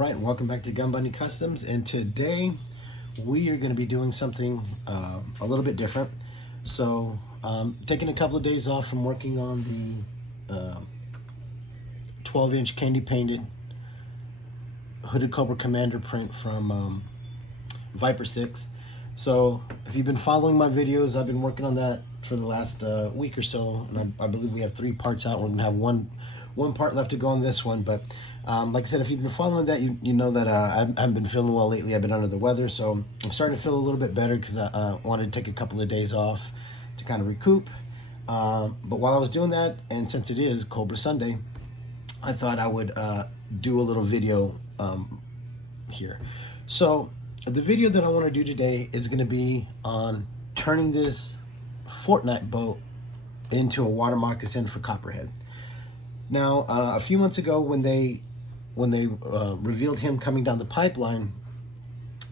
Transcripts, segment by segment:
Alright, welcome back to Gun Bunny Customs, and today we are going to be doing something a little bit different. So, taking a couple of days off from working on the 12-inch candy painted Hooded Cobra Commander print from Viper 6. So, if you've been following my videos, I've been working on that for the last week or so, and I believe we have 3 parts out. We're going to have one part left to go on this one, but like I said, if you've been following that, you know that I haven't been feeling well lately. I've been under the weather, so I'm starting to feel a little bit better because I wanted to take a couple of days off to kind of recoup. But while I was doing that, and since it is Cobra Sunday, I thought I would do a little video here. So the video that I want to do today is going to be on turning this Fortnite boat into a water moccasin for Copperhead. Now, a few months ago, when they revealed him coming down the pipeline,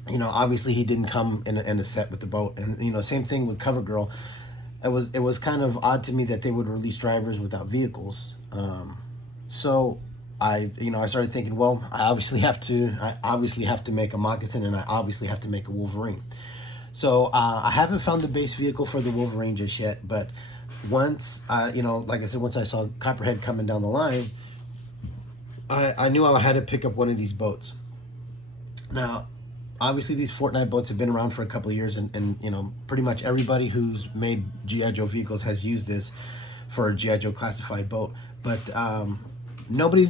you know, obviously he didn't come in a set with the boat, and you know, same thing with CoverGirl. It was kind of odd to me that they would release drivers without vehicles. So I started thinking, well, I obviously have to make a moccasin, and I obviously have to make a Wolverine. So I haven't found the base vehicle for the Wolverine just yet, but once like I said, once I saw Copperhead coming down the line, I knew I had to pick up one of these boats. Now, obviously these Fortnite boats have been around for a couple of years, and you know, pretty much everybody who's made G.I. Joe vehicles has used this for a G.I. Joe classified boat, but nobody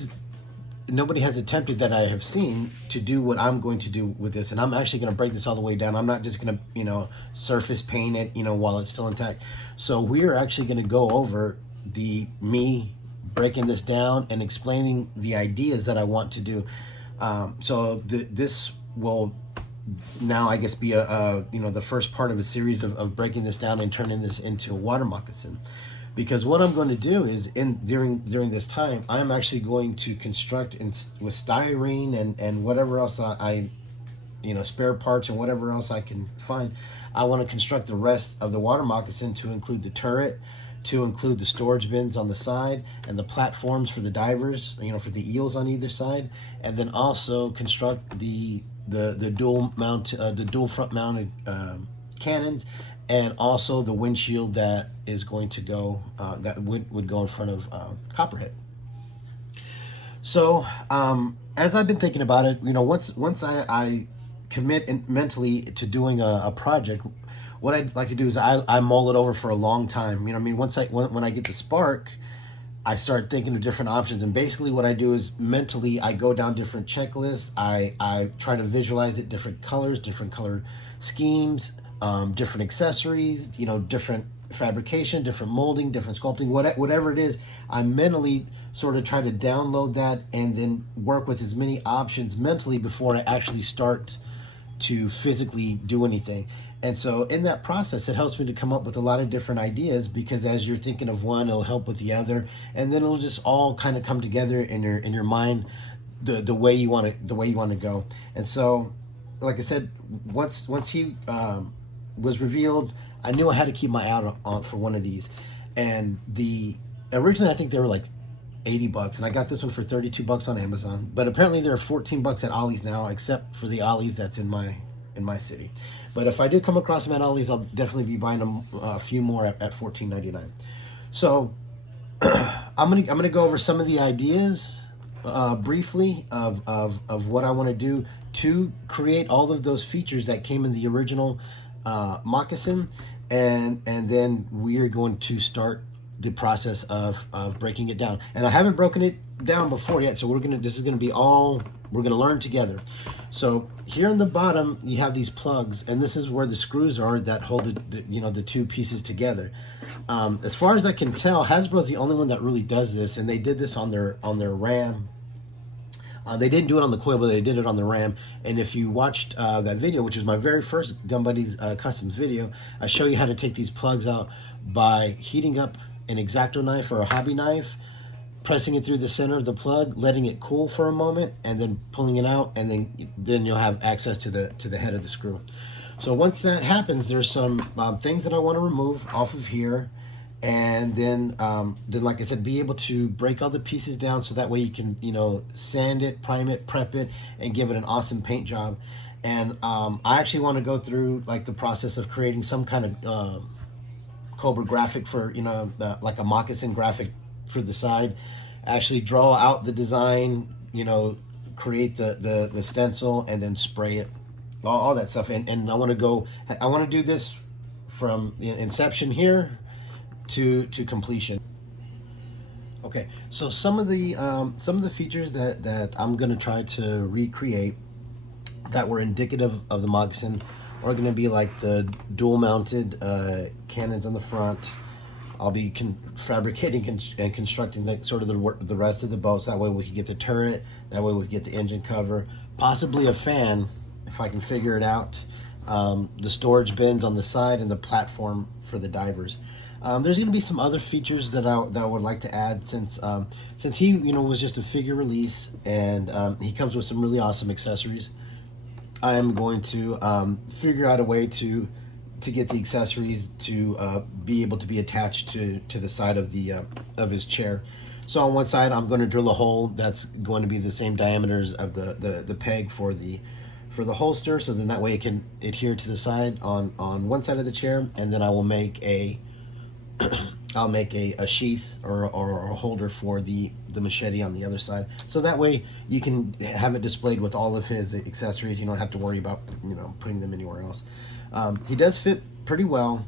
has attempted, that I have seen, to do what I'm going to do with this. And I'm actually going to break this all the way down. I'm not just going to, you know, surface paint it, you know, while it's still intact. So we're actually going to go over me breaking this down and explaining the ideas that I want to do. This will now, I guess, be the first part of a series of breaking this down and turning this into a water moccasin. Because what I'm going to do is, during this time, I'm actually going to construct with styrene and whatever else I spare parts and whatever else I can find. I want to construct the rest of the water moccasin to include the turret, to include the storage bins on the side, and the platforms for the divers, you know, for the eels on either side, and then also construct the dual front mounted cannons, and also the windshield that is going to go, that would go in front of Copperhead. So as I've been thinking about it, you know, once I commit mentally to doing a project, what I'd like to do is I mull it over for a long time. You know, I mean, when I get the spark, I start thinking of different options, and basically what I do is mentally I go down different checklists. I try to visualize it, different colors, different color schemes, different accessories, you know, different fabrication, different molding, different sculpting, whatever it is. I mentally sort of try to download that and then work with as many options mentally before I actually start to physically do anything. And so in that process, it helps me to come up with a lot of different ideas, because as you're thinking of one, it'll help with the other, and then it'll just all kind of come together in your mind the way you want to go. And so, like I said, once he was revealed, I knew I had to keep my eye on for one of these. And originally I think they were like $80, and I got this one for $32 on Amazon. But apparently there are $14 at Ollie's now, except for the Ollie's that's in my city. But if I do come across them at Ollie's, I'll definitely be buying them a few more at $14.99. So I'm gonna go over some of the ideas briefly of what I want to do to create all of those features that came in the original moccasin, and then we are going to start the process of breaking it down. And I haven't broken it down before yet, so we're gonna learn together. So here on the bottom you have these plugs, and this is where the screws are that hold the two pieces together. As far as I can tell, Hasbro's the only one that really does this, and they did this on their RAM. They didn't do it on the coil, but they did it on the RAM. And if you watched that video, which is my very first Gun Buddies Customs video, I show you how to take these plugs out by heating up an X-Acto knife or a hobby knife, pressing it through the center of the plug, letting it cool for a moment, and then pulling it out, and then you'll have access to the head of the screw. So once that happens, there's some things that I want to remove off of here, and then like I said, be able to break all the pieces down so that way you can, you know, sand it, prime it, prep it, and give it an awesome paint job. And I actually want to go through like the process of creating some kind of Cobra graphic for, you know, like a moccasin graphic for the side. Actually draw out the design, you know, create the stencil, and then spray it, all that stuff. And I want to do this from inception here to completion. Okay, so some of the features that I'm gonna try to recreate that were indicative of the moccasin are going to be like the dual mounted cannons on the front. I'll be fabricating and constructing like sort of the rest of the boats. That way we can get the turret. That way we can get the engine cover, possibly a fan if I can figure it out. The storage bins on the side and the platform for the divers. There's going to be some other features that I would like to add since he, you know, was just a figure release, and he comes with some really awesome accessories. I am going to figure out a way to get the accessories to be able to be attached to the side of of his chair. So on one side, I'm going to drill a hole that's going to be the same diameters of the peg for the holster, so then that way it can adhere to the side on one side of the chair, and then I will make a I'll make a sheath or a holder for the machete on the other side. So that way you can have it displayed with all of his accessories. You don't have to worry about, you know, putting them anywhere else. He does fit pretty well,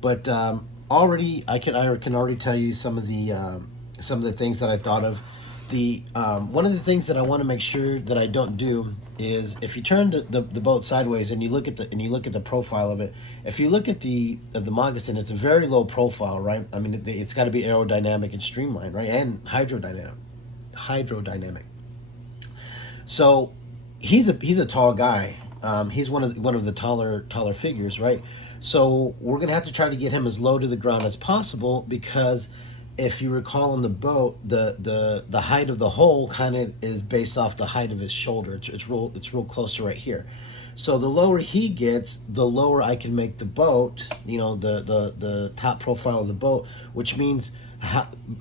but already I can already tell you some of the things that I thought of. One of the things that I want to make sure that I don't do is, if you turn the boat sideways and you look at the profile of it, if you look at the moccasin, it's a very low profile, right? I mean, it's got to be aerodynamic and streamlined, right? And hydrodynamic. So he's a tall guy. He's one of the taller figures, right? So we're gonna have to try to get him as low to the ground as possible, because if you recall on the boat, the height of the hole kind of is based off the height of his shoulder. It's real close to right here. So the lower he gets, the lower I can make the boat, you know, the top profile of the boat, which means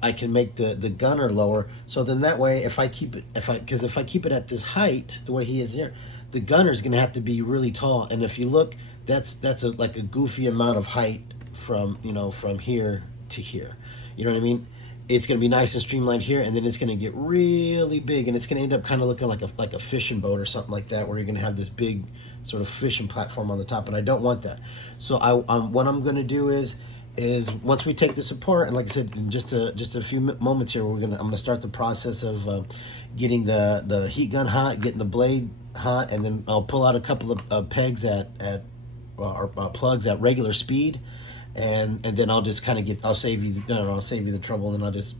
I can make the gunner lower. So then that way, if I keep it at this height, the way he is here, the gunner is going to have to be really tall. And if you look, that's like a goofy amount of height from here to here. You know what I mean? It's going to be nice and streamlined here, and then it's going to get really big, and it's going to end up kind of looking like a fishing boat or something like that, where you're going to have this big sort of fishing platform on the top, and I don't want that. So what I'm going to do is once we take this apart, and like I said, in just a few moments here, I'm going to start the process of getting the heat gun hot, getting the blade hot, and then I'll pull out a couple of pegs or plugs at regular speed. And then I'll just kind of I'll save you the trouble, and I'll just,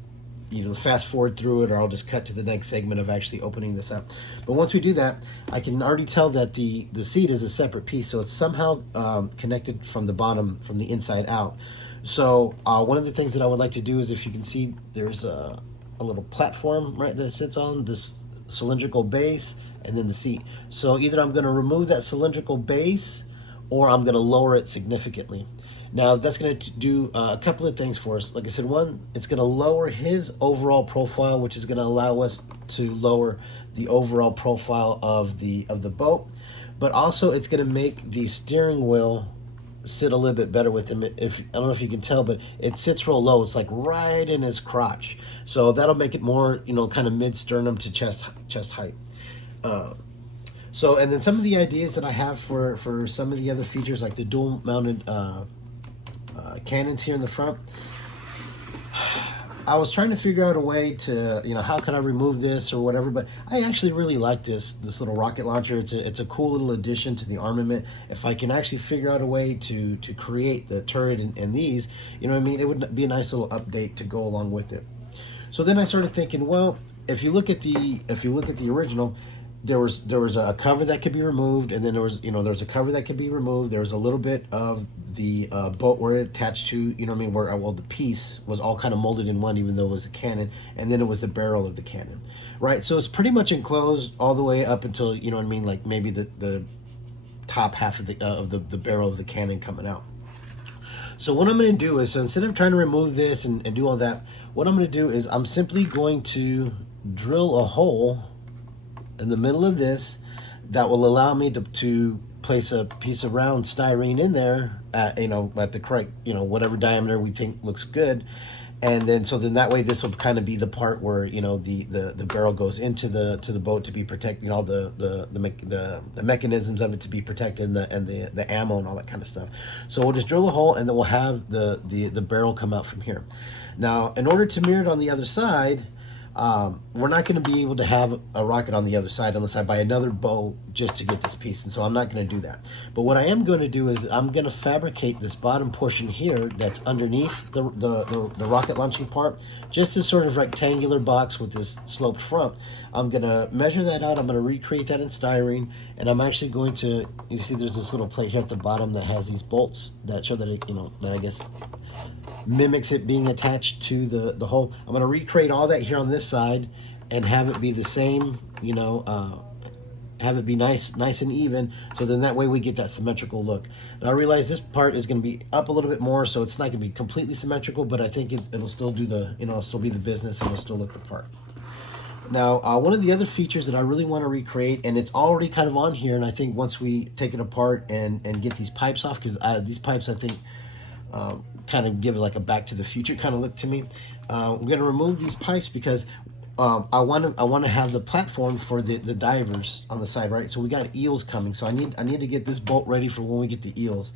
you know, fast forward through it, or I'll just cut to the next segment of actually opening this up. But once we do that, I can already tell that the seat is a separate piece, so it's somehow connected from the bottom, from the inside out. So one of the things that I would like to do is, if you can see, there's a little platform, right, that it sits on, this cylindrical base, and then the seat. So either I'm going to remove that cylindrical base, or I'm going to lower it significantly. Now that's going to do a couple of things for us. Like I said, one, it's going to lower his overall profile, which is going to allow us to lower the overall profile of the boat. But also, it's going to make the steering wheel sit a little bit better with him. I don't know if you can tell, but it sits real low. It's like right in his crotch. So that'll make it more, you know, kind of mid sternum to chest height. So, and then some of the ideas that I have for some of the other features, like the dual mounted cannons here in the front. I was trying to figure out a way to, you know, how can I remove this or whatever, but I actually really like this little rocket launcher. It's a cool little addition to the armament. If I can actually figure out a way to create the turret and these, you know what I mean, it would be a nice little update to go along with it. So then I started thinking, well, if you look at the original, there was a cover that could be removed, and then there was a cover that could be removed. There was a little bit of the boat where it attached to, you know what I mean, where the piece was all kind of molded in one, even though it was the cannon, and then it was the barrel of the cannon, right? So it's pretty much enclosed all the way up until, you know what I mean, like maybe the top half of the barrel of the cannon coming out. So what I'm going to do is, so instead of trying to remove this and do all that, what I'm going to do is I'm simply going to drill a hole in the middle of this that will allow me to place a piece of round styrene in there at, at the correct, whatever diameter we think looks good. And then, so then that way this will kind of be the part where, the barrel goes into the boat to be protected, all the mechanisms of it to be protected, and the ammo and all that kind of stuff. So we'll just drill a hole, and then we'll have the barrel come out from here. Now, in order to mirror it on the other side, we're not going to be able to have a rocket on the other side unless I buy another bow just to get this piece, and so I'm not going to do that. But what I am going to do is I'm going to fabricate this bottom portion here that's underneath the rocket launching part, just this sort of rectangular box with this sloped front. I'm going to measure that out. I'm going to recreate that in styrene, and I'm actually going to, you see there's this little plate here at the bottom that has these bolts that show that it, that I guess mimics it being attached to the hole. I'm going to recreate all that here on this side and have it be the same, have it be nice and even, so then that way we get that symmetrical look. Now I realize this part is going to be up a little bit more, so it's not going to be completely symmetrical, but I think it'll still do the, it'll still be the business, and it'll still look the part. Now, one of the other features that I really want to recreate, and it's already kind of on here, and I think once we take it apart and get these pipes off, because these pipes, I think, kind of give it like a Back to the Future kind of look to me. We're going to remove these pipes because I want to have the platform for the divers on the side, right? So we got eels coming, so I need to get this boat ready for when we get the eels,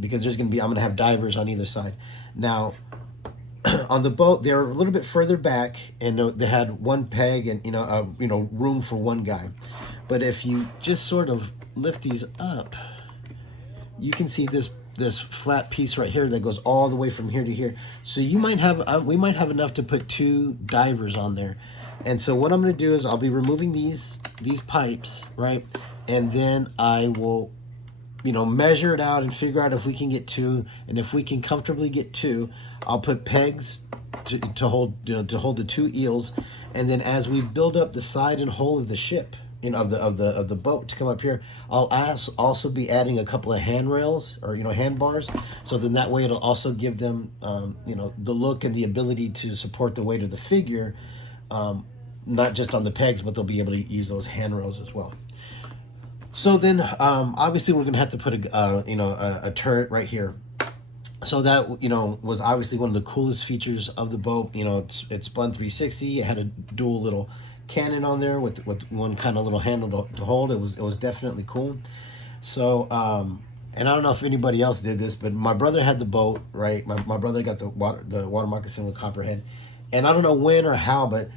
because I'm going to have divers on either side. Now, on the boat, they're a little bit further back, and they had one peg and room for one guy. But if you just sort of lift these up, you can see this flat piece right here that goes all the way from here to here. So you might have we might have enough to put 2 divers on there. And so what I'm going to do is I'll be removing these pipes, right? And then I will measure it out and figure out if we can get 2, and if we can comfortably get 2, I'll put pegs to hold the 2 eels. And then as we build up the side and hull of the ship, of the boat to come up here, I'll also be adding a couple of handrails or handbars, so then that way it'll also give them the look and the ability to support the weight of the figure, not just on the pegs, but they'll be able to use those handrails as well. So then obviously we're gonna have to put a turret right here. So that was obviously one of the coolest features of the boat. It spun 360. It had a dual little cannon on there with one kind of little handle to hold. It was definitely cool. So and I don't know if anybody else did this, but my brother had the boat, right? My brother got the water moccasin with copperhead, and I don't know when or how, but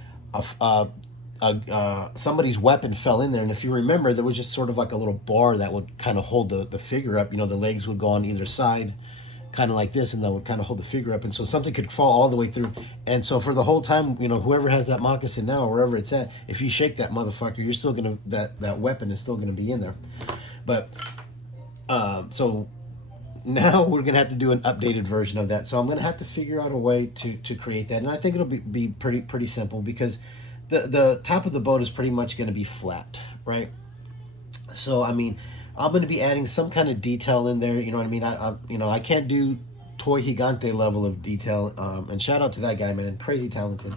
somebody's weapon fell in there, and if you remember, there was just sort of like a little bar that would kind of hold the figure up. The legs would go on either side, kind of like this, and that would kind of hold the figure up, and so something could fall all the way through. And so for the whole time, whoever has that moccasin now, wherever it's at, if you shake that motherfucker, you're still gonna that weapon is still gonna be in there. But so now we're gonna have to do an updated version of that. So I'm gonna have to figure out a way to create that, and I think it'll be pretty simple, because the top of the boat is pretty much gonna be flat, right? So I mean, I'm going to be adding some kind of detail in there. You know what I mean? I can't do Toy Gigante level of detail. And shout out to that guy, man, crazy talented.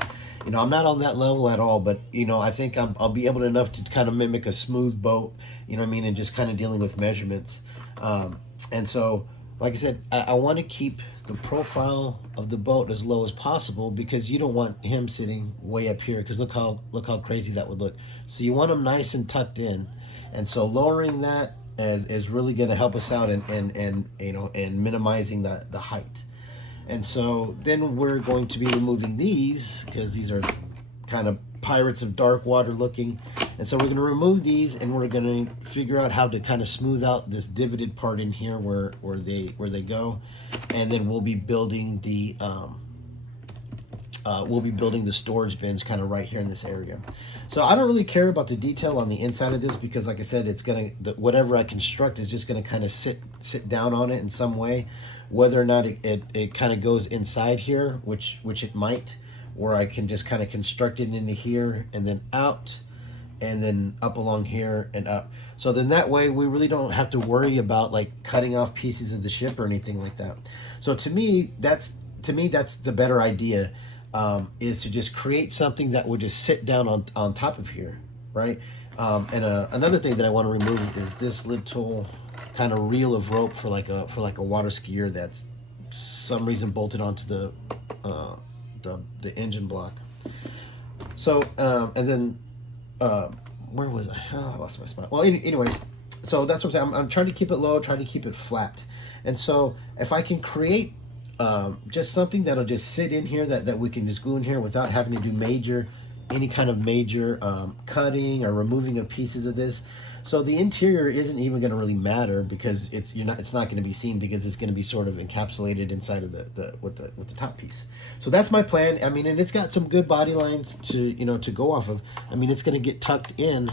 I'm not on that level at all, but I think I'll be able to enough to kind of mimic a smooth boat. You know what I mean? And just kind of dealing with measurements. And so, like I said, I want to keep the profile of the boat as low as possible, because you don't want him sitting way up here, because look how crazy that would look. So you want him nice and tucked in. And so lowering that is really going to help us out and minimizing the height. And so then we're going to be removing these, because these are kind of Pirates of Dark Water looking. And so we're going to remove these, and we're going to figure out how to kind of smooth out this divoted part in here where they go. And then we'll be building the storage bins kind of right here in this area. So I don't really care about the detail on the inside of this, because like I said, it's whatever I construct is just gonna kind of sit down on it in some way. Whether or not it kind of goes inside here, which it might, or I can just kind of construct it into here and then out, and then up along here and up. So then that way we really don't have to worry about like cutting off pieces of the ship or anything like that. So to me that's the better idea, is to just create something that would just sit down on top of here, right? And another thing that I want to remove is this little kind of reel of rope for like a water skier that's some reason bolted onto the engine block. So and then where was I? Oh, I lost my spot. Well, anyways, so that's what I'm saying. I'm trying to keep it low, trying to keep it flat. And so if I can create just something that'll just sit in here that we can just glue in here without having to do any kind of major cutting or removing of pieces of this. So the interior isn't even going to really matter because it's not going to be seen because it's going to be sort of encapsulated inside of with the top piece. So that's my plan. I mean, and it's got some good body lines to go off of. I mean, it's going to get tucked in,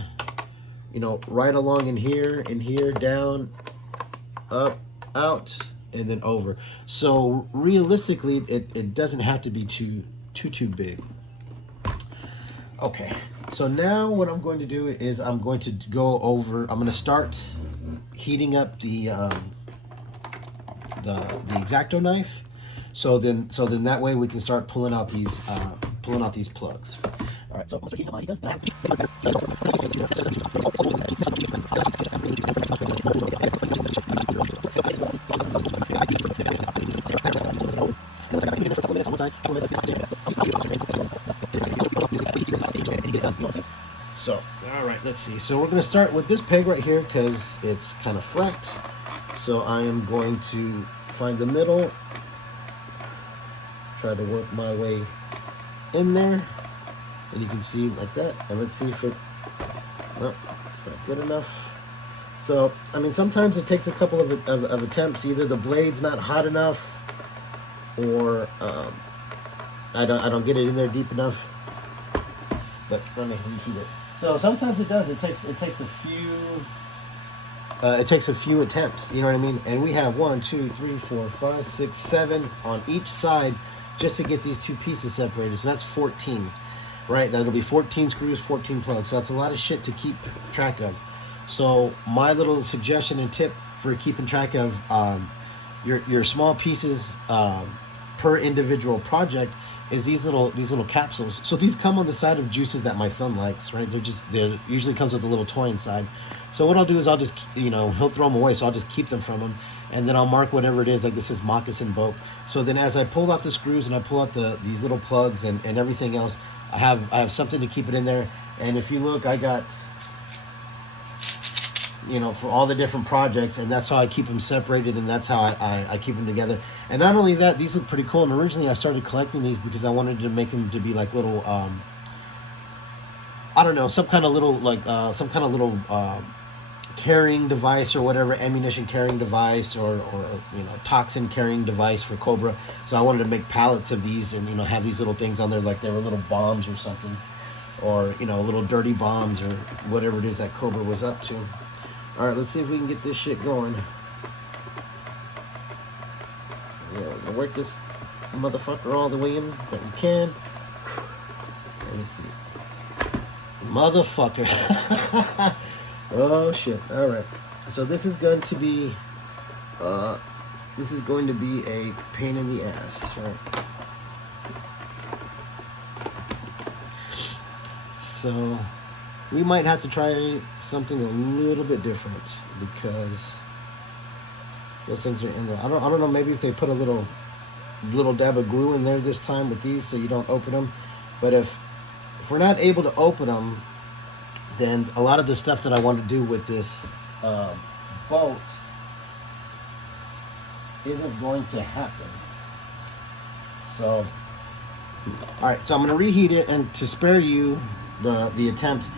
right along in here, down, up, out, and then over. So realistically, it doesn't have to be too big. Okay, so now what I'm going to do is I'm going to start heating up the X-Acto knife. So then that way we can start pulling out these plugs. All right, so I'm going to heat up my heat gun. So, all right, let's see. So we're going to start with this peg right here because it's kind of flat. So I am going to find the middle, try to work my way in there, and you can see like that. And let's see if no, it's not good enough. So, I mean, sometimes it takes a couple of attempts. Either the blade's not hot enough, or I don't get it in there deep enough. But let me reheat it. So sometimes it does. It takes a few attempts. You know what I mean? And we have 1, 2, 3, 4, 5, 6, 7 on each side just to get these two pieces separated. So that's 14, right? That'll be 14 screws, 14 plugs. So that's a lot of shit to keep track of. So my little suggestion and tip for keeping track of your small pieces per individual project is these little capsules. So these come on the side of juices that my son likes, right? They usually comes with a little toy inside. So what I'll do is I'll just, he'll throw them away, so I'll just keep them from him, and then I'll mark whatever it is, like this is MOCCASIN boat. So then as I pull out the screws and I pull out these little plugs and everything else, I have something to keep it in there. And if you look, I got, for all the different projects, and that's how I keep them separated, and that's how I keep them together. And not only that, these look pretty cool. And originally I started collecting these because I wanted to make them to be like little, I don't know, some kind of little carrying device or whatever, ammunition carrying device or toxin carrying device for Cobra. So I wanted to make pallets of these and have these little things on there like they were little bombs or something, or little dirty bombs or whatever it is that Cobra was up to. All right, let's see if we can get this shit going. We'll work this motherfucker all the way in that we can. And let's see. Motherfucker. Oh shit. All right. So this is going to be a pain in the ass, right? So we might have to try something a little bit different because those things are in there. I don't know. Maybe if they put a little dab of glue in there this time with these, so you don't open them. But if we're not able to open them, then a lot of the stuff that I want to do with this boat isn't going to happen. So, all right. So I'm going to reheat it, and to spare you the attempts,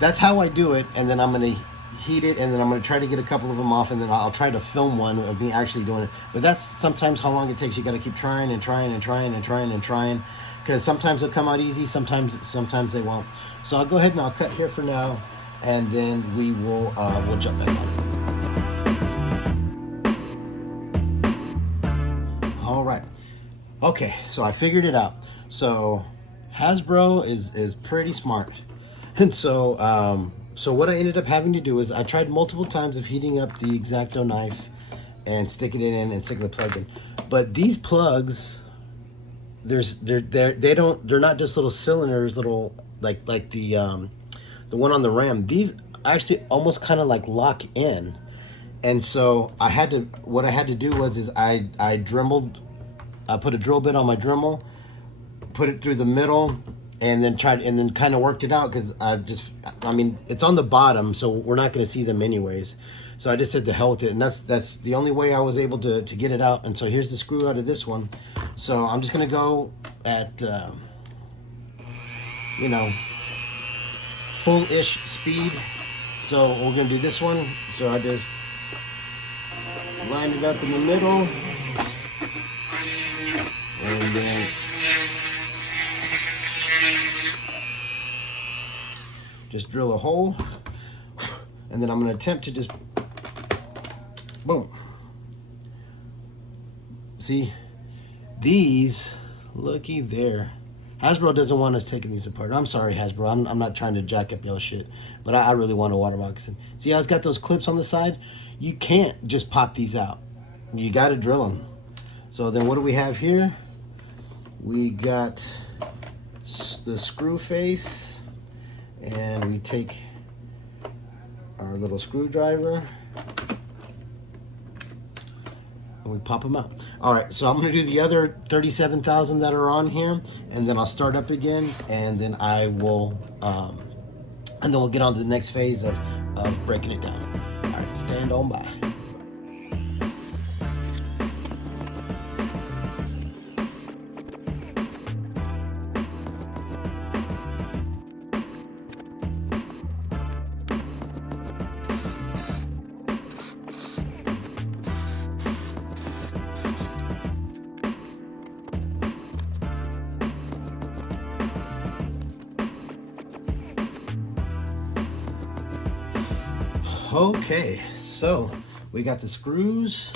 that's how I do it. And then I'm going to heat it, and then I'm going to try to get a couple of them off, and then I'll try to film one of me actually doing it. But that's sometimes how long it takes. You got to keep trying and trying and trying and trying and trying, because sometimes they'll come out easy, sometimes they won't. So I'll go ahead and I'll cut here for now, and then we'll jump back on. All right. Okay, so I figured it out. So Hasbro is pretty smart. And so what I ended up having to do is I tried multiple times of heating up the X-Acto knife and sticking it in and sticking the plug in. But these plugs, they're not just little cylinders, little like the one on the Ram. These actually almost kind of like lock in. And so what I had to do was I put a drill bit on my Dremel, put it through the middle, and then kind of worked it out, because I mean, it's on the bottom, so we're not going to see them anyways. So I just said to hell with it, and that's the only way I was able to get it out. And so here's the screw out of this one. So I'm just going to go at you know, full-ish speed. So we're going to do this one. So I just line it up in the middle, and then just drill a hole, and then I'm going to attempt to just boom. See, these, looky there. Hasbro doesn't want us taking these apart. I'm sorry, Hasbro. I'm not trying to jack up y'all shit, but I really want a water moccasin. See how it's got those clips on the side? You can't just pop these out. You got to drill them. So then what do we have here? We got the screw face, and we take our little screwdriver and we pop them out. All right, so I'm gonna do the other 37,000 that are on here, and then I'll start up again, and then I will, and then we'll get on to the next phase of breaking it down. All right, stand on by. Okay, so we got the screws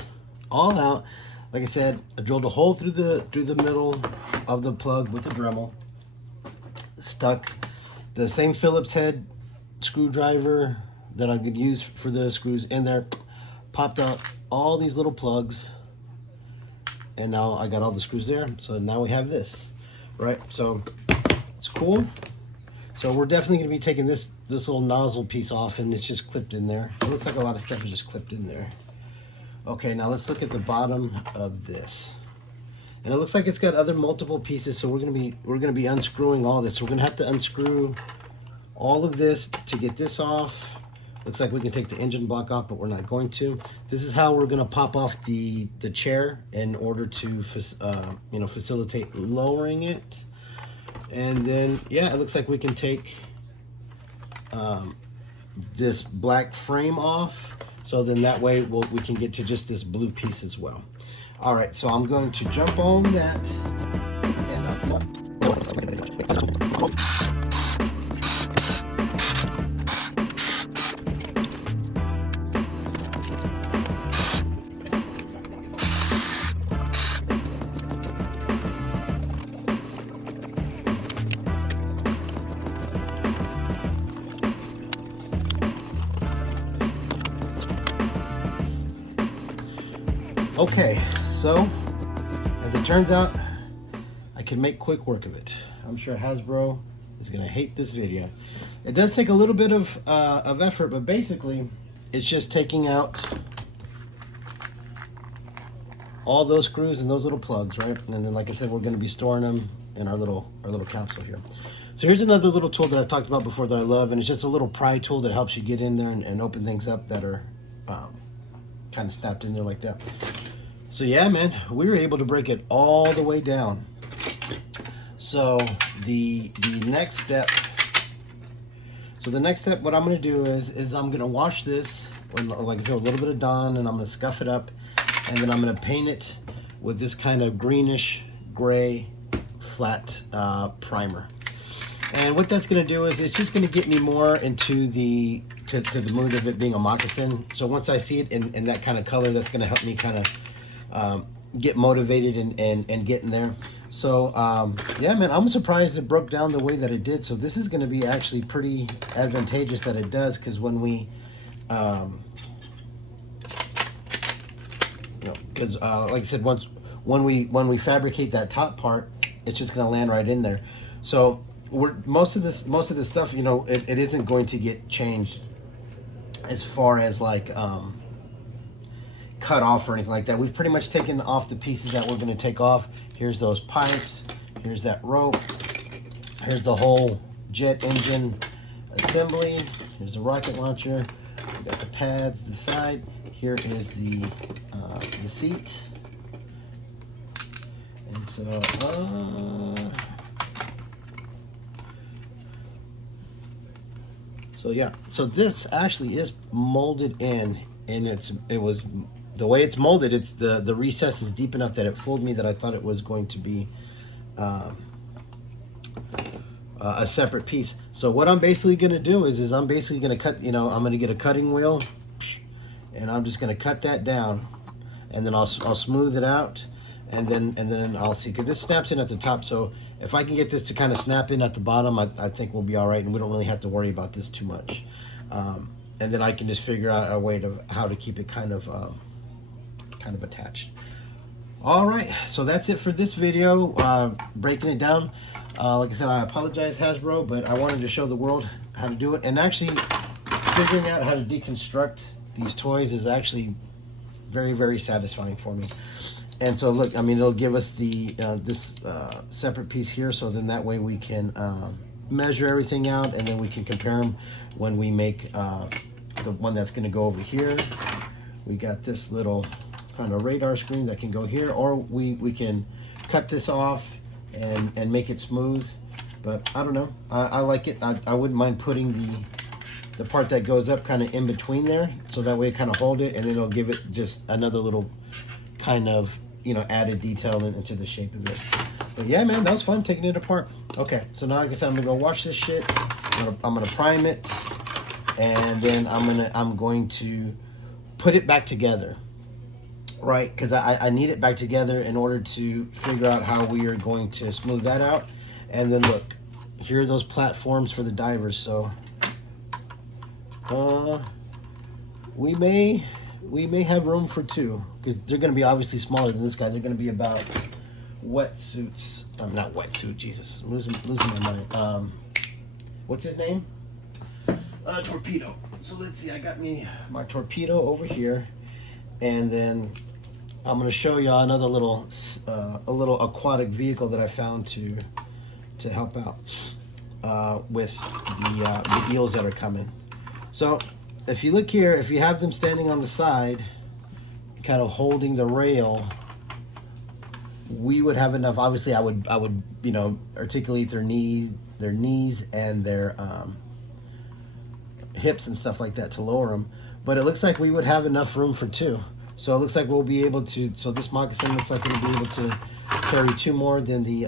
all out. Like I said, I drilled a hole through the middle of the plug with the Dremel. Stuck the same Phillips head screwdriver that I could use for the screws in there. Popped out all these little plugs, and now I got all the screws there. So now we have this, right? So it's cool. So we're definitely going to be taking this little nozzle piece off, and it's just clipped in there. It looks like a lot of stuff is just clipped in there. Okay, now let's look at the bottom of this. And it looks like it's got other multiple pieces, so we're gonna be unscrewing all this. So we're gonna have to unscrew all of this to get this off. Looks like we can take the engine block off, but we're not going to. This is how we're gonna pop off the chair in order to facilitate lowering it. And then, yeah, it looks like we can take this black frame off. So then that way we can get to just this blue piece as well. All right, so I'm going to jump on that. And come on. Okay, so as it turns out, I can make quick work of it. I'm sure Hasbro is gonna hate this video. It does take a little bit of effort, but basically it's just taking out all those screws and those little plugs, right? And then, like I said, we're gonna be storing them in our little capsule here. So here's another little tool that I've talked about before that I love, and it's just a little pry tool that helps you get in there and open things up that are kind of snapped in there like that. So yeah, man, we were able to break it all the way down. So the next step, what I'm gonna do is I'm gonna wash this, like I said, with a little bit of Dawn, and I'm gonna scuff it up, and then I'm gonna paint it with this kind of greenish gray flat primer. And what that's gonna do is it's just gonna get me more into the mood of it being a moccasin. So once I see it in that kind of color, that's gonna help me kind of get motivated and get in there. So yeah, man, I'm surprised it broke down the way that it did. So this is going to be actually pretty advantageous that it does, because when we because like I said, when we fabricate that top part, it's just going to land right in there. So most of this stuff, you know, it isn't going to get changed as far as like cut off or anything like that. We've pretty much taken off the pieces that we're going to take off. Here's those pipes, here's that rope, here's the whole jet engine assembly, here's the rocket launcher, we got the pads, the side, here is the seat. And so yeah, so this actually is molded in, and it was the way it's molded. It's the recess is deep enough that it fooled me that I thought it was going to be a separate piece. So what I'm basically going to do is I'm basically going to cut. You know, I'm going to get a cutting wheel, and I'm just going to cut that down, and then I'll smooth it out. And then I'll see, because this snaps in at the top. So if I can get this to kind of snap in at the bottom, I think we'll be all right, and we don't really have to worry about this too much. And then I can just figure out a way to how to keep it kind of attached. All right, so that's it for this video, breaking it down. Like I said, I apologize, Hasbro, but I wanted to show the world how to do it. And actually, figuring out how to deconstruct these toys is actually very, very satisfying for me. And so look, I mean, it'll give us the this separate piece here, so then that way we can measure everything out, and then we can compare them when we make the one that's going to go over here. We got this little kind of radar screen that can go here, or we can cut this off and make it smooth. But I don't know, I like it. I wouldn't mind putting the part that goes up kind of in between there, so that way it kind of hold it, and then it'll give it just another little kind of, you know, added detail into the shape of it. But yeah, man, that was fun taking it apart. Okay, so now, like I said, I'm gonna go wash this shit. I'm gonna prime it, and then I'm going to put it back together, right? Because I need it back together in order to figure out how we are going to smooth that out. And then look, here are those platforms for the divers. So we may have room for two, because they're going to be obviously smaller than this guy. They're going to be about wetsuits. Not wetsuit, Jesus, I'm losing my mind. What's his name? Torpedo. So let's see, I got me my torpedo over here, and then I'm going to show y'all another little a little aquatic vehicle that I found to help out with the eels that are coming. So if you look here, if you have them standing on the side, kind of holding the rail, we would have enough. Obviously, I would you know, articulate their knees and their hips and stuff like that to lower them. But it looks like we would have enough room for two. So it looks like we'll be able to. So this moccasin looks like it'll be able to carry two more than the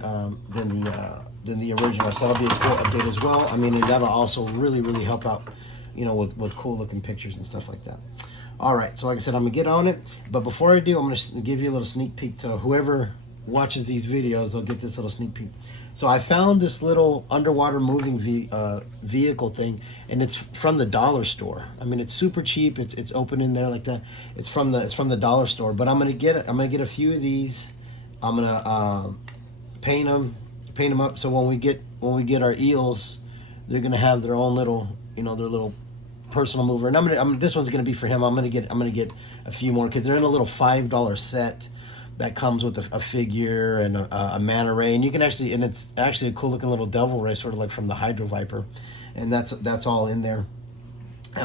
original. So that'll be a cool update as well. I mean, that'll also really help out, you know, with cool looking pictures and stuff like that. All right, so like I said, I'm gonna get on it, but before I do, I'm gonna give you a little sneak peek. So whoever watches these videos, they'll get this little sneak peek. So I found this little underwater moving vehicle thing, and it's from the dollar store. I mean, it's super cheap. It's open in there like that. It's from the dollar store. But I'm gonna get a few of these. I'm gonna paint them up. So when we get our eels, they're gonna have their own little, you know, their little personal mover. And this one's gonna be for him. I'm gonna get a few more, because they're in a little $5 set that comes with a figure and a manta ray, and you can actually, and it's actually a cool looking little devil ray, sort of like from the Hydro Viper, and that's all in there.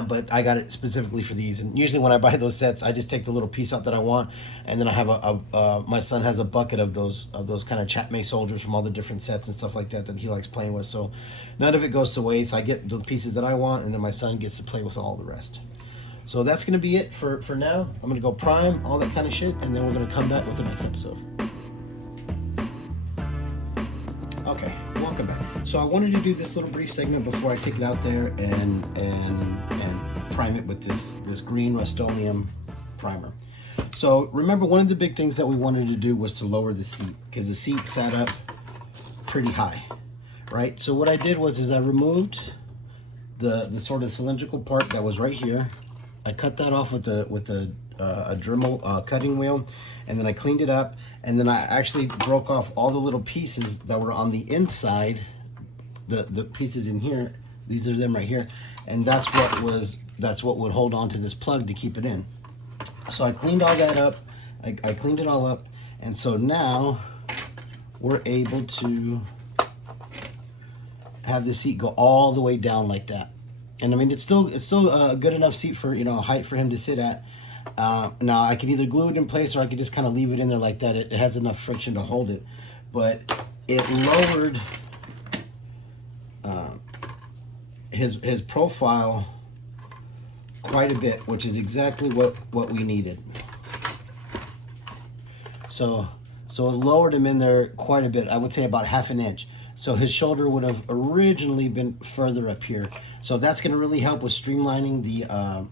But I got it specifically for these. And usually when I buy those sets, I just take the little piece out that I want, and then I have my son has a bucket of those kind of Chatmay soldiers from all the different sets and stuff like that he likes playing with. So none of it goes to waste. I get the pieces that I want, and then my son gets to play with all the rest. So that's going to be it for now. I'm going to go prime, all that kind of shit, and then we're going to come back with the next episode. Okay, welcome back. So I wanted to do this little brief segment before I take it out there and prime it with this green Rust-Oleum primer. So remember, one of the big things that we wanted to do was to lower the seat, because the seat sat up pretty high, right? So what I did was I removed the sort of cylindrical part that was right here. I cut that off with a Dremel cutting wheel, and then I cleaned it up, and then I actually broke off all the little pieces that were on the inside, the pieces in here. These are them right here, and that's what would hold on to this plug to keep it in. So I cleaned all that up. I cleaned it all up, and so now we're able to have the seat go all the way down like that. And I mean, it's still a good enough seat for, you know, height for him to sit at. Now I can either glue it in place, or I could just kind of leave it in there like that. It has enough friction to hold it, but it lowered his profile quite a bit, which is exactly what we needed. So it lowered him in there quite a bit. I would say about half an inch. So his shoulder would have originally been further up here. So that's going to really help with streamlining the,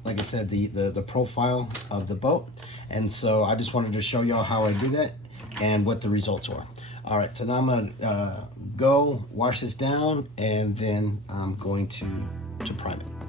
like I said, the profile of the boat. And so I just wanted to show y'all how I did that and what the results were. All right, so now I'm going to go wash this down, and then I'm going to prime it.